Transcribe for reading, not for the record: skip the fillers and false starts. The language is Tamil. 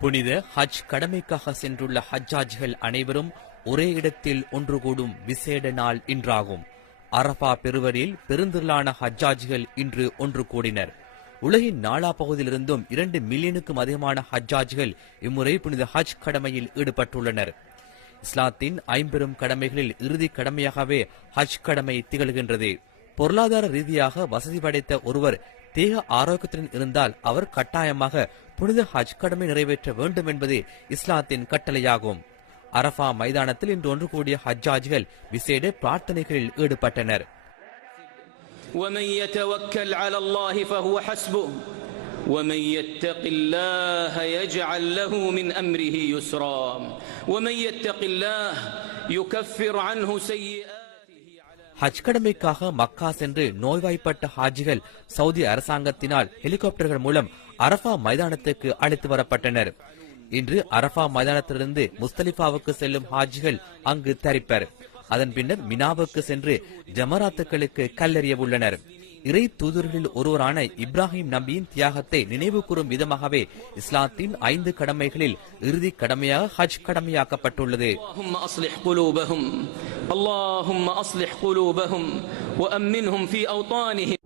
புனித ஹஜ் கடமைக்காக சென்றுள்ள ஹஜ்ஜாஜிகள் அனைவரும் ஒரே இடத்தில் ஒன்று கூடும் விசேட நாள் இன்றாகும். அரபா பெருவரில் பெருந்திரளான ஹஜ்ஜாஜிகள் இன்று ஒன்று கூடினர். உலகின் நாலா பகுதியிலிருந்தும் 2 மில்லியனுக்கும் அதிகமான ஹஜ்ஜாஜிகள் இம்முறை புனித ஹஜ் கடமையில் ஈடுபட்டுள்ளனர். இஸ்லாத்தின் 5 கடமைகளில் இறுதி கடமையாகவே ஹஜ் கடமை திகழ்கின்றது. பொருளாதார ரீதியாக வசதி படைத்த ஒருவர் தேக ஆரோக்கியத்துடன் இருந்தால் அவர் கட்டாயமாக புனித ஹஜ் கடமை நிறைவேற்ற வேண்டும் என்பது இஸ்லாத்தின் கட்டளையாகும். அரஃபா மைதானத்தில் இன்று ஒன்று கூடிய ஹஜ்ஜாஜிகள் விசேட பிரார்த்தனைகளில் ஈடுபட்டனர். ومن يتوكل على الله فهو حسبه ومن يتق الله يجعل له من امره يسرا ومن يتق الله يكفر عنه سيئاته. ஹஜ் கடமைக்காக மக்கா சென்று நோய்வாய்ப்பட்ட ஹாஜிகள் சவுதி அரசாங்கத்தினால் ஹெலிகாப்டர்கள் மூலம் அரஃபா மைதானத்துக்கு அழைத்து வரப்பட்டனர். இன்று அரஃபா மைதானத்திலிருந்து முஸ்தலிஃபாவுக்கு செல்லும் ஹாஜிகள் அங்கு தரிப்பர். அதன் பின்னர் மினாவுக்கு சென்று ஜமராத்துக்களுக்கு கல்லெறிய உள்ளனர். இறை தூதர்களில் ஒருவரான இப்ராஹிம் நபியின் தியாகத்தை நினைவு கூறும் விதமாகவே இஸ்லாத்தின் 5 கடமைகளில் இறுதி கடமையாக ஹஜ் கடமையாக்கப்பட்டுள்ளது. اللهم أصلح قلوبهم وأمنهم في أوطانهم